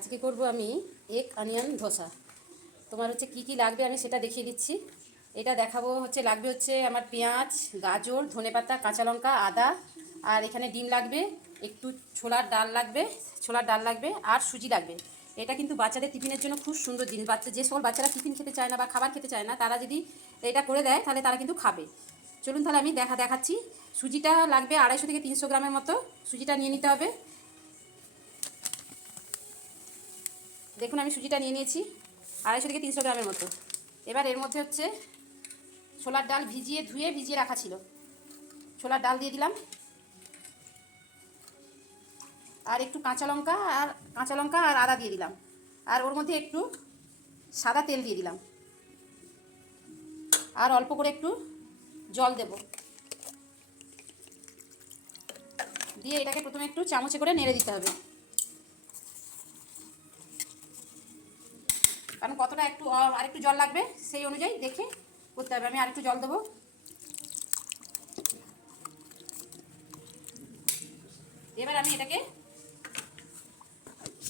আজকে করব আমি এগ অনিয়ন ধোসা। তোমার হচ্ছে কি কি লাগবে আমি সেটা দেখিয়ে দিচ্ছি। এটা দেখাবো হচ্ছে লাগবে হচ্ছে আমার পেঁয়াজ, গাজর, ধনেপাতা, কাঁচা লঙ্কা, আদা, আর এখানে ডিম লাগবে, একটু ছোলার ডাল লাগবে আর সুজি লাগবে। এটা কিন্তু বাচ্চাদের টিফিনের জন্য খুব সুন্দর জিনিস। যে সকল বাচ্চারা টিফিন খেতে চায় না বা খাবার খেতে চায় না তারা যদি এটা করে দেয় তাহলে তারা কিন্তু খাবে। চলুন তাহলে আমি দেখাচ্ছি। সুজিটা লাগবে 250 থেকে 300 গ্রামের মতো। সুজিটা নিয়ে নিতে হবে। দেখুন আমি সুজিটা নিয়ে নিয়েছি 250 থেকে 300 গ্রামের মতো। এবার এর মধ্যে হচ্ছে ছোলার ডাল ভিজিয়ে রাখা ছিল, ছোলার ডাল দিয়ে দিলাম, আর একটু কাঁচা লঙ্কা আর আদা দিয়ে দিলাম, আর ওর মধ্যে একটু সাদা তেল দিয়ে দিলাম, আর অল্প করে একটু জল দেব। দিয়ে এটাকে প্রথমে একটু চামচে করে নেড়ে দিতে হবে, কারণ কতটা আরেকটু জল লাগবে সেই অনুযায়ী দেখে করতে হবে। আমি আরেকটু জল দেবো। এবার আমি এটাকে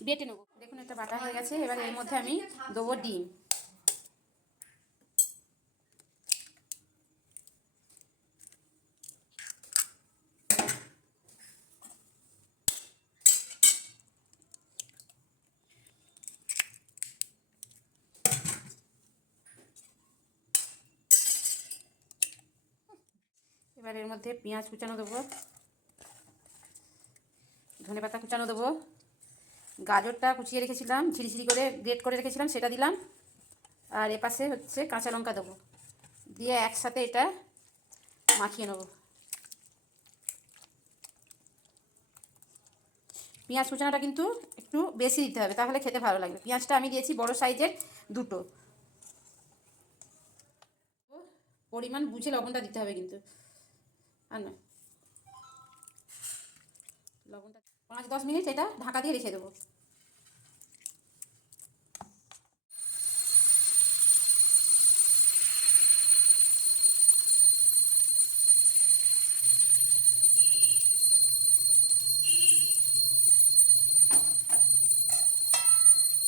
বেটে নেবো। দেখুন এটা বাটা হয়ে গেছে। এবার এর মধ্যে আমি দেবো ডিম। এবার এর মধ্যে পেঁয়াজ কুচানো দেবো, ধনেপাতা কুচানো দেবো, গাজরটা কুচিয়ে রেখেছিলাম, ঝিরিঝিরি করে গ্রেট করে রেখেছিলাম সেটা দিলাম, আর এপাশে হচ্ছে কাঁচা লঙ্কা দেবো। দিয়ে একসাথে এটা মাখিয়ে নেব। পেঁয়াজ কুচানোটা কিন্তু একটু বেশি দিতে হবে, তাহলে খেতে ভালো লাগবে। পেঁয়াজটা আমি দিয়েছি বড় সাইজের দুটো। পরিমাণ বুঝে লবণটা দিতে হবে কিন্তু, আর না লবণটা 5-10 মিনিট এটা ঢাকা দিয়ে রেখে দেবো।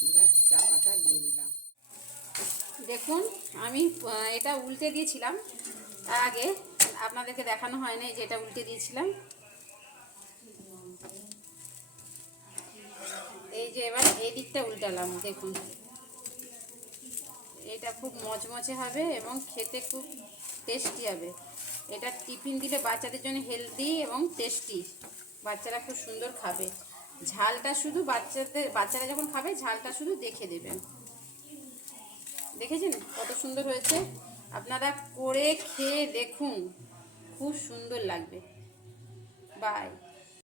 এবার চাপাটা দিয়ে দিলাম। দেখুন আমি এটা উল্টে দিয়েছিলাম আগে, আপনাদেরকে দেখানো হয় না যে এটা উল্টে দিয়েছিলাম। এই যে এবার এই দিকটা উল্টালাম, দেখুন এটা খুব মচমচে হবে এবং খেতে খুব টেস্টি হবে। এটা টিফিন দিলে বাচ্চাদের জন্য হেলদি এবং টেস্টি, বাচ্চারা খুব সুন্দর খাবে। ঝালটা শুধু বাচ্চারা যখন খাবে ঝালটা শুধু দেখে দেবেন। দেখেছেন কত সুন্দর হয়েছে? আপনারা করে খেয়ে দেখুন, খুব সুন্দর লাগবে। বাই।